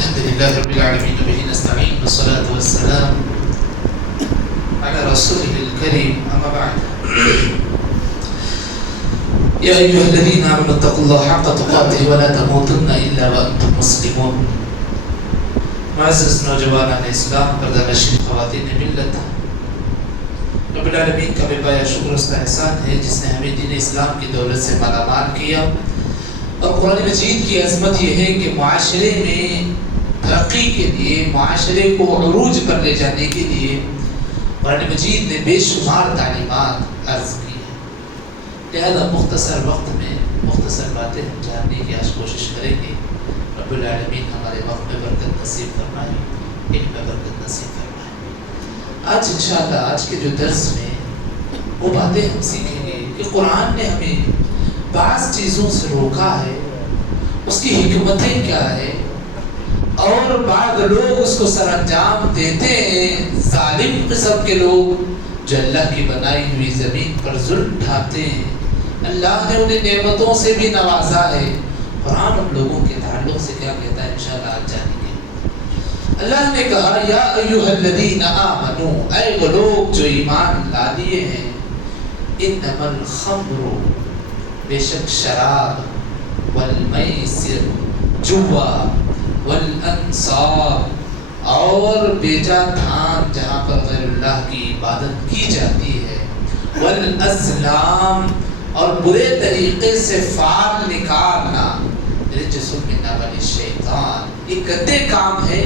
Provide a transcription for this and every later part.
الحمد لله رب العالمين وبه نستعين والصلاة والسلام على رسوله الكريم أما بعد يا أيها الذين آمنوا اتقوا الله حق تقاته ولا تموتن إلا وأنتم مسلمون. معزز نوجوانان اسلام، پردہ-نشین خواتین ملت، رب العالمین کا بے پایا شکر اس کا احسان ہے جس نے ہمیں دین اسلام کی دولت سے مالا مال کیا. اور قرآن مجید کی عظمت یہ ہے کہ معاشرے میں ترقی کے لیے، معاشرے کو عروج پر لے جانے کے لیے قرآن مجید نے بے شمار تعلیمات عرض کی ہیں. لہذا مختصر وقت میں مختصر باتیں ہم جاننے کی آج کوشش کریں گے. رب العالمین ہمارے وقت میں برکت نصیب فرمائے، علم میں برکت نصیب فرمائے. آج انشاءاللہ آج کے جو درس میں وہ باتیں ہم سیکھیں گے کہ قرآن نے ہمیں بعض چیزوں سے روکا ہے، اس کی حکمتیں کیا ہے، اور بعض لوگ اس کو سر انجام دیتے ہیں. ظالم قسم کے لوگ جو اللہ کی بنائی ہوئی زمین پر ظلم ڈھاتے ہیں. اللہ نے انہیں نعمتوں سے بھی نوازا ہے. قرآن ان لوگوں کے تعلق سے کیا کہتا ہے انشاءاللہ آج جانیں گے. اللہ نے کہا یا ایھا الذین آمنو، اے وہ لوگ جو ایمان لا لیے ہیں، انما الخمر، بے شک شراب، والمیسر، جوا، والانصاب، اور بیجا دھان جہاں پر غیر اللہ کی عبادت کی جاتی ہے، والازلام، اور برے طریقے سے فال نکالنا، رجس من عمل الشیطان، یہ گندے کام ہے،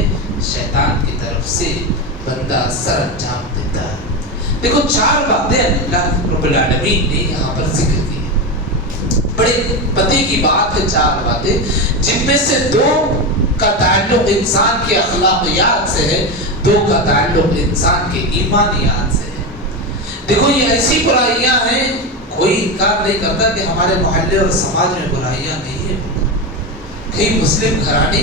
شیطان کی طرف سے بندہ سر انجام دیتا ہے. دیکھو چار باتیں اللہ رب العالمین نے یہاں پر ذکر کی ہیں. بڑے پتے کی بات ہے، چار باتیں جن میں سے دو کا تعلق انسان کے اخلاقیات سے ہے، دو کا تعلق انسان کے ایمانیات سے ہے. دیکھو یہ ایسی برائیاں ہیں، کوئی انکار نہیں کرتا کہ ہمارے محلے اور سماج میں برائیاں نہیں ہیں. کئی مسلم گھرانے،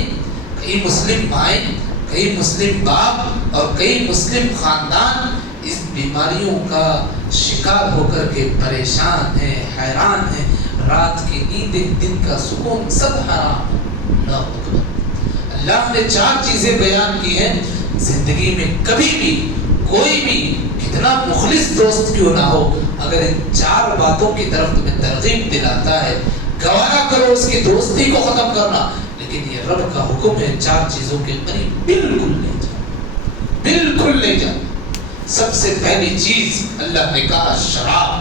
کئی مسلم مائیں، کئی مسلم باپ اور کئی مسلم خاندان اس بیماریوں کا شکار ہو کر کے پریشان ہیں، حیران ہیں. رات کی نیند، دن کا سکون، سب حرام. اللہ نے چار چیزیں بیان کی ہیں. زندگی میں کبھی بھی کوئی بھی کتنا مخلص دوست کیوں نہ ہو، اگر ان چار باتوں کی طرف تمہیں ترغیب دلاتا ہے، گوارا کرو اس کی دوستی کو ختم کرنا. لیکن یہ رب کا حکم ہے چار چیزوں کے قریب بالکل نہیں جانا، بالکل نہیں جانا. سب سے پہلی چیز اللہ نے کہا شراب.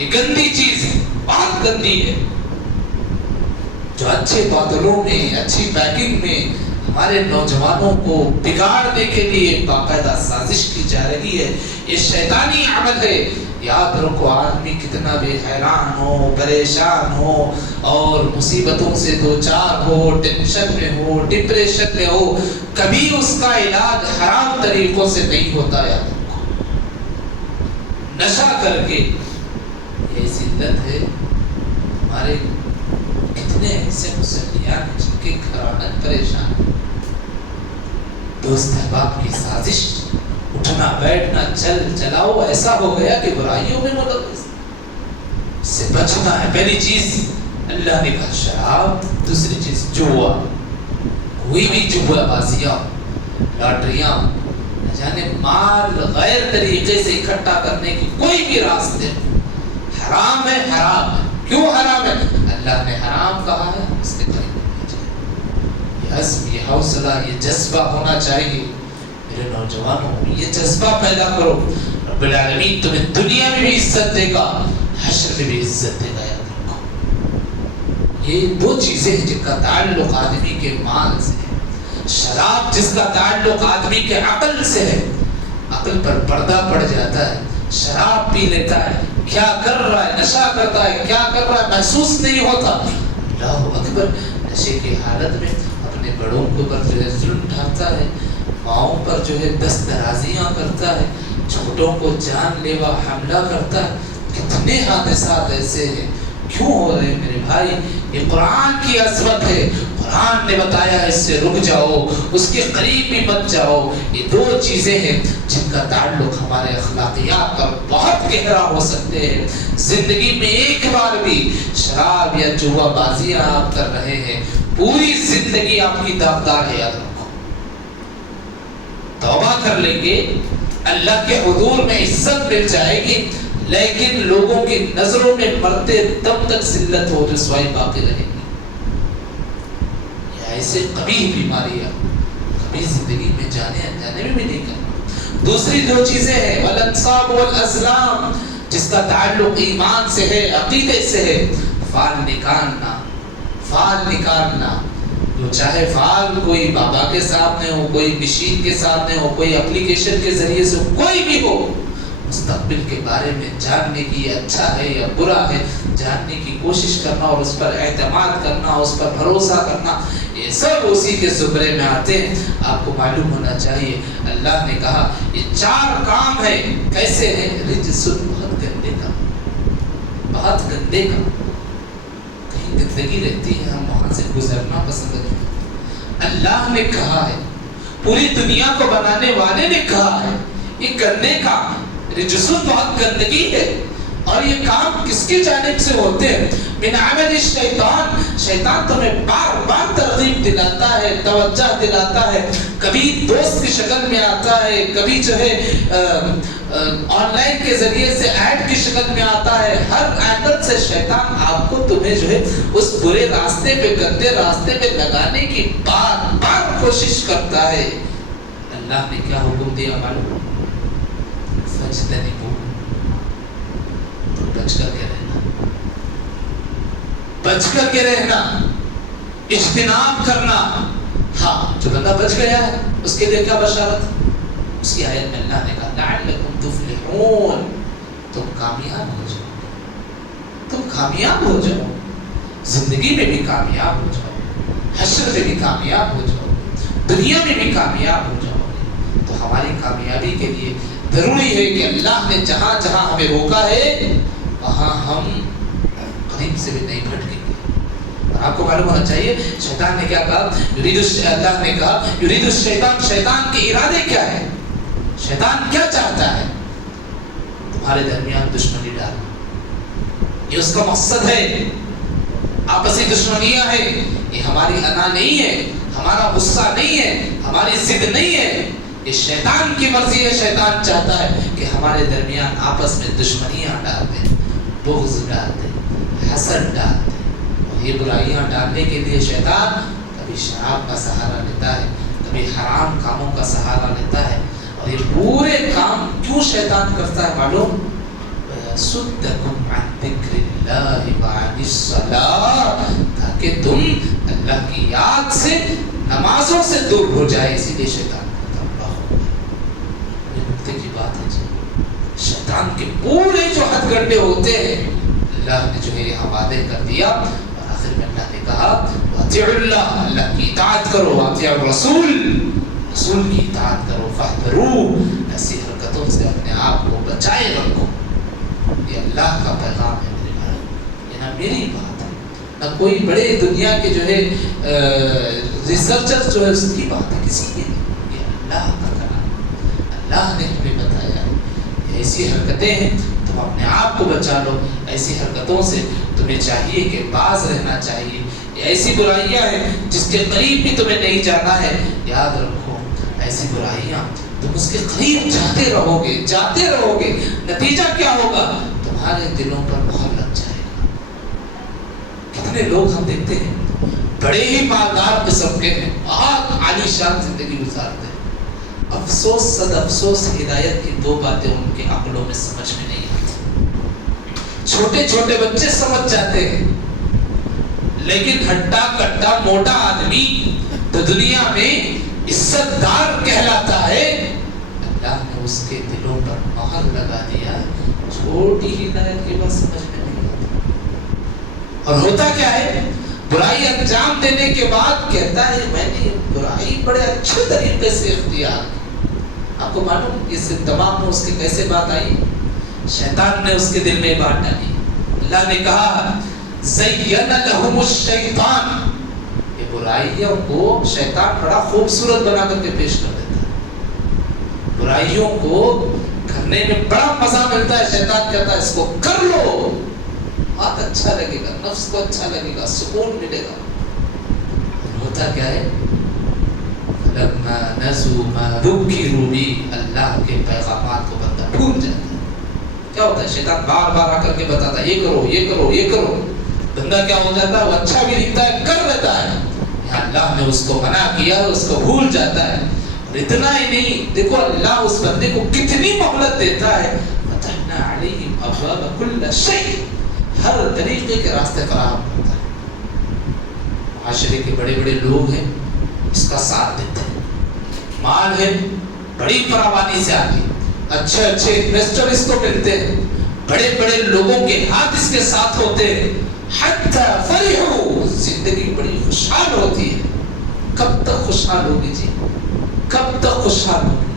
یہ گندی چیز ہے، بہت گندی ہے، جو اچھے بوتلوں میں، اچھی پیکنگ میں ہمارے نوجوانوں کو بگاڑنے کے لیے باقاعدہ سازش کی جا رہی ہے. یہ شیطانی عمل ہے. یاد رکھو آدمی کتنا بھی حیران ہو، پریشان ہو اور مصیبتوں سے دوچار ہو، ٹینشن میں ہو، ڈپریشن میں ہو، کبھی اس کا علاج حرام طریقوں سے نہیں ہوتا. یاد رکھو نشہ کر کے یہ ذلت ہے. ہمارے کتنے ایسے مسلمان جن کے گھرانے پریشان، دوست احباب کی سازش، اٹھنا بیٹھنا چل چلاؤ ایسا ہو گیا کہ برائیوں میں ملوث. اس سے بچنا ہے. پہلی چیز اللہ نے کہا شراب. دوسری چیز جوا. کوئی بھی جوا بازیاں، لاٹریاں، نہ جانے مال غیر طریقے سے اکٹھا کرنے کی کوئی بھی راستے حرام ہے. حرام ہے. کیوں حرام ہے؟ اللہ نے حرام کہا ہے، اس کے قریب نہیں جائے. یہ عزم، یہ حوصلہ، یہ جذبہ ہونا چاہیے. میرے نوجوانوں یہ جذبہ پیدا کرو. رب العالمین تمہیں دنیا میں بھی عزت دے گا، حشر میں بھی عزت دے گا. یاد رکھو یہ دو چیزیں ہیں جن کا تعلق آدمی کے مال سے ہے. شراب جس کا تعلق آدمی کے عقل سے ہے، عقل پر پردہ پڑ جاتا ہے. شراب پی لیتا ہے، کیا کر رہا ہے، نشہ کرتا ہے، کیا کر رہا ہے محسوس نہیں ہوتا. اللہ اکبر. نشے کی حالت میں اپنے بڑوں کے اوپر جو ہے ظلم ڈھاتا ہے، ماؤں پر جو ہے دست درازیاں کرتا ہے، چھوٹوں کو جان لیوا حملہ کرتا ہے. کتنے حادثات ایسے ہیں. کیوں ہو رہے ہیں میرے بھائی؟ یہ قرآن کی عظمت ہے. قرآن نے بتایا اس سے رک جاؤ، اس کے قریب بھی مت جاؤ. یہ دو چیزیں ہیں جن کا تعلق ہمارے اخلاقیات پر بہت گہرا ہو سکتے ہیں. زندگی میں ایک بار بھی شراب یا جوا بازیاں آپ کر رہے ہیں، پوری زندگی آپ کی داغدار ہے، یاد رکھو. توبہ کر لیں گے اللہ کے حضور میں عزت مل جائے گی، لیکن لوگوں کی نظروں میں مرتے دم تک ذلت و رسوائی باقی رہے گی. یہ ایسے قبیح بیماری ہے، کبھی زندگی میں جانے انجانے میں بھی نہیں کرنا. دوسری دو چیزیں ہیں، والانصاب والازلام، جس کا تعلق ایمان سے ہے، عقیدے سے ہے. فال نکالنا، فال نکالنا، جو چاہے فال کوئی بابا کے سامنے ہو، کوئی مشین کے سامنے ہو، کوئی اپلیکیشن کے ذریعے سے ہو، کوئی بھی ہو، مستقبل کے بارے میں جاننے کی اچھا ہے یا برا ہے جاننے کی کوشش کرنا اور اس پر اعتماد کرنا، اس پر بھروسہ کرنا، یہ سب اسی کے زمرے میں آتے ہیں. آپ کو معلوم ہونا چاہیے اللہ نے کہا یہ 4 کام ہے. کیسے ہیں؟ رجس، بہت گندے کا، بہت گندے کا. کہیں گندگی رہتی ہے ہم وہاں سے گزرنا پسند کرتے ہیں. اللہ نے کہا ہے، پوری دنیا کو بنانے والے نے کہا ہے یہ گندے کام، رجس بہت گندگی ہے. اور یہ کام کس کی جانب سے ہوتے ہیں؟ من عمل الشیطان. شیطان تمہیں بار بار ترغیب دلاتا ہے، توجہ دلاتا ہے. کبھی دوست کی شکل میں آتا ہے، کبھی جو ہے آن لائن کے ذریعے سے ایڈ کی شکل میں آتا ہے. ہر اینگل سے شیطان آپ کو تمہیں جو ہے اس برے راستے پہ، گندے راستے پہ لگانے کی بار بار کوشش کرتا ہے. اللہ نے کیا حکم دیا معلوم؟ فجتنبوا، بچ کر کے رہنا، بچ کر کے رہنا، اجتناب کرنا. ہاں جو بندہ بچ گیا ہے اس کے لیے کیا بشارت؟ اس کی آیت میں اللہ نے کہا لعلکم تفلحون، تم کامیاب ہو جاؤ، تم کامیاب ہو جاؤ، زندگی میں بھی کامیاب ہو جاؤ، حشر میں بھی کامیاب ہو جاؤ، دنیا میں بھی کامیاب ہو جاؤ. تو ہماری کامیابی کے لیے ضروری ہے کہ اللہ نے جہاں جہاں ہمیں روکا ہے وہاں ہم قریب سے بھی نہیں بھٹکیں گے. اور آپ کو معلوم ہونا چاہیے شیطان نے کیا کہا؟ اللہ نے کہا یرید الشیطان، شیطان کے ارادے کیا ہے؟ شیطان کیا چاہتا ہے؟ تمہارے درمیان دشمنی ڈالنا، یہ اس کا مقصد ہے. آپسی دشمنیاں ہیں. یہ ہماری انا نہیں ہے، ہمارا غصہ نہیں ہے، ہماری ضد نہیں ہے، یہ شیطان کی مرضی ہے. شیطان چاہتا ہے کہ ہمارے درمیان آپس میں دشمنیاں ڈال دیں، بغض ڈال دیں، حسد ڈال دیں. اور یہ برائیاں ڈالنے کے لیے شیطان کبھی شراب کا سہارا لیتا ہے، کبھی حرام کاموں کا سہارا لیتا ہے. اور یہ پورے کام کیوں شیطان کرتا ہے معلوم؟ وَيَصُدَّكُمْ عَنْ ذِكْرِ اللَّهِ وَعَنِ الصَّلَاةِ، تاکہ تم اللہ کی یاد سے، نمازوں سے دور ہو جائے. اسی لیے شیطان کی بات ہے جی. شیطان کے پورے جو ہتھ گنڈے ہوتے ہیں اللہ نے جو ہے یہ حوالے کر دیا. اور آخر میں اللہ نے کہا وَاطِعُوا اللَّهَ، اللہ کی اطاعت کرو، وَاطِعُوا الرَّسُولَ، رسول کی اطاعت کرو، فَاحْذَرُوا، ایسی حرکتوں سے اپنے آپ کو بچائے رکھو. یہ اللہ کا پیغام ہے میرے بھائی، یہ نہ میری بات ہے، نہ کوئی بڑے دنیا کے جو ہے ریسرچر جو ہے اس کی بات ہے، کسی کی نہیں، یہ اللہ کا اللہ نے ہمیں بتایا ہے. ایسی حرکتیں ہیں تم اپنے آپ کو بچا لو. ایسی حرکتوں سے تمہیں چاہیے کہ باز رہنا چاہیے. ایسی برائیاں ہیں جس کے قریب بھی تمہیں نہیں جانا ہے. یاد رکھو ایسی برائیاں تم اس کے قریب جاتے رہو گے، جاتے رہو گے، نتیجہ کیا ہوگا؟ تمہارے دلوں پر مہر لگ جائے گا. کتنے لوگ ہم دیکھتے ہیں بڑے ہی مالدار قسم کے ہیں، بہت عالی شان زندگی گزارتے ہیں. افسوس، صد افسوس، ہدایت کی 2 باتیں ان کے عقلوں میں سمجھ میں نہیں آتی. چھوٹے چھوٹے بچے سمجھ جاتے ہیں، لیکن ہٹا کٹا موٹا آدمی تو دنیا میں عزت دار کہلاتا ہے. اللہ نے اس کے دلوں پر مہر لگا دیا، چھوٹی ہدایت کے بعد سمجھ میں نہیں آتی. اور ہوتا کیا ہے؟ برائی انجام دینے کے بعد کہتا ہے میں نے برائی بڑے اچھے طریقے سے اختیار کی. آپ کو معلوم اس تمام میں اس کے کیسے بات آئی؟ شیطان نے اس کے دل میں بات ڈالی. اللہ نے کہا زین لہم الشیطان، یہ برائیوں کو شیطان بڑا خوبصورت بنا کر کے پیش کر دیتا ہے. برائیوں کو کرنے میں بڑا مزہ ملتا ہے. شیطان کہتا ہے اس کو کر لو، بہت اچھا لگے گا، نفس کو اچھا لگے گا، سکون ملے گا. پتہ کیا ہے؟ لما نسوا ما ذکروا به، اللہ کے پیغامات کو بندہ بھول جاتا ہے۔ کیا ہوتا ہے؟ شیطان بار بار آ کر کے بتاتا ہے یہ کرو یہ کرو یہ کرو، بندہ کیا ہو جاتا ہے؟ وہ اچھا بھی دکھتا ہے، کر لیتا ہے، یہاں اللہ نے اس کو منع کیا اس کو بھول جاتا ہے۔ اور اتنا ہی نہیں، دیکھو اللہ اس بندے کو کتنی مہلت دیتا ہے، فتحنا علیہم ابواب کل شیء، ہر طریقے کے راستے فراہم کرتا ہے۔ معاشرے کے بڑے بڑے لوگ ہیں اس کا ساتھ دیتے ہیں، مال ہے بڑی فراوانی سے آتی، اچھے اچھے انویسٹر اس کو ملتے ہیں، بڑے بڑے لوگوں کے ہاتھ اس کے ساتھ ہوتے ہیں، حتی فرحوا، زندگی بڑی خوشحال ہوتی ہے۔ کب تک خوشحال ہوگی جی؟ کب تک خوشحال ہوگی؟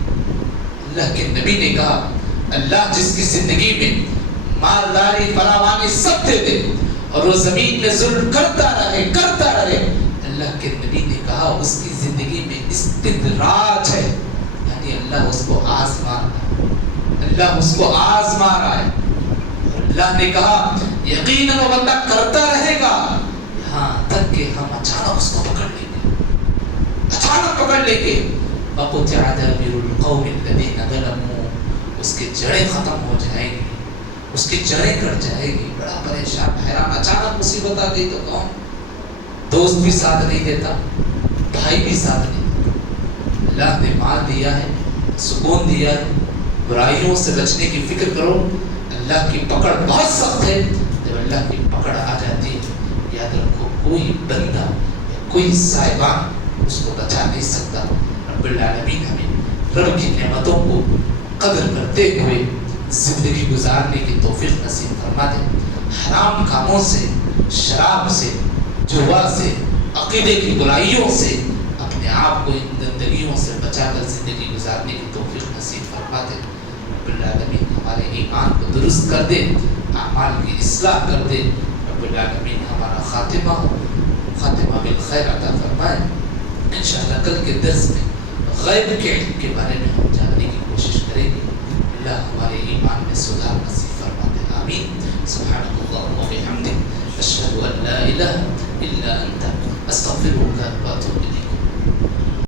اللہ کے نبی نے کہا اللہ جس کی زندگی میں مالداری فراوانی سب دے دے اور وہ زمین میں ظلم کرتا رہے، اللہ کے نبی نے کہا اس کی زندگی میں استدراج ہے، یعنی اللہ اس کو آزما رہا ہے، اللہ اس کو آزما رہا ہے۔ اللہ نے کہا یقیناً وہ بندہ کرتا رہے گا یہاں تک کہ ہم اچانک اس کو پکڑ لیں گے، اچانک پکڑ لیں گے۔ وَقُطِعَ دَابِرُ الْقَوْمِ الَّذِينَ ظَلَمُوا، اس کی جڑیں ختم ہو جائیں گی، اس کی جڑیں کٹ جائے گی۔ بڑا پریشان حیران، اچانک مصیبت آ گئی تو کون؟ دوست بھی ساتھ نہیں دیتا، بھائی بھی ساتھ نہیں دیتا۔ اللہ نے مال دیا ہے، سکون دیا ہے، برائیوں سے بچنے کی فکر کرو۔ اللہ کی پکڑ بہت سخت ہے، جب اللہ کی پکڑ آ جاتی ہے یاد رکھو کوئی بندہ کوئی صاحبان اس کو بچا نہیں سکتا۔ رب العالمین ہمیں رب کی نعمتوں کو قدر کرتے ہوئے زندگی گزارنے کی توفیق نصیب فرما دے۔ حرام کاموں سے، شراب سے، جوا سے، عقیدے کی برائیوں سے اپنے آپ کو ان گندگیوں سے بچا کر زندگی گزارنے کی توفیق نصیب فرما دے۔ رب العالمین ہمارے ایمان کو درست کر دے، اعمال کی اصلاح کر دے۔ رب العالمین ہمارا خاتمہ بالخیر عطا فرمائے۔ انشاءاللہ کل کے درس میں غیب کے علم کے بارے میں ہم جاننے کی کوشش کریں گے۔ اللہ ہمارے ایمان میں سدھار نصیب فرما دے، آمین۔ سبحانک اللہم و بحمدک، اشہد ان لا الہ الا انت، استغفرک و اتوب الیک۔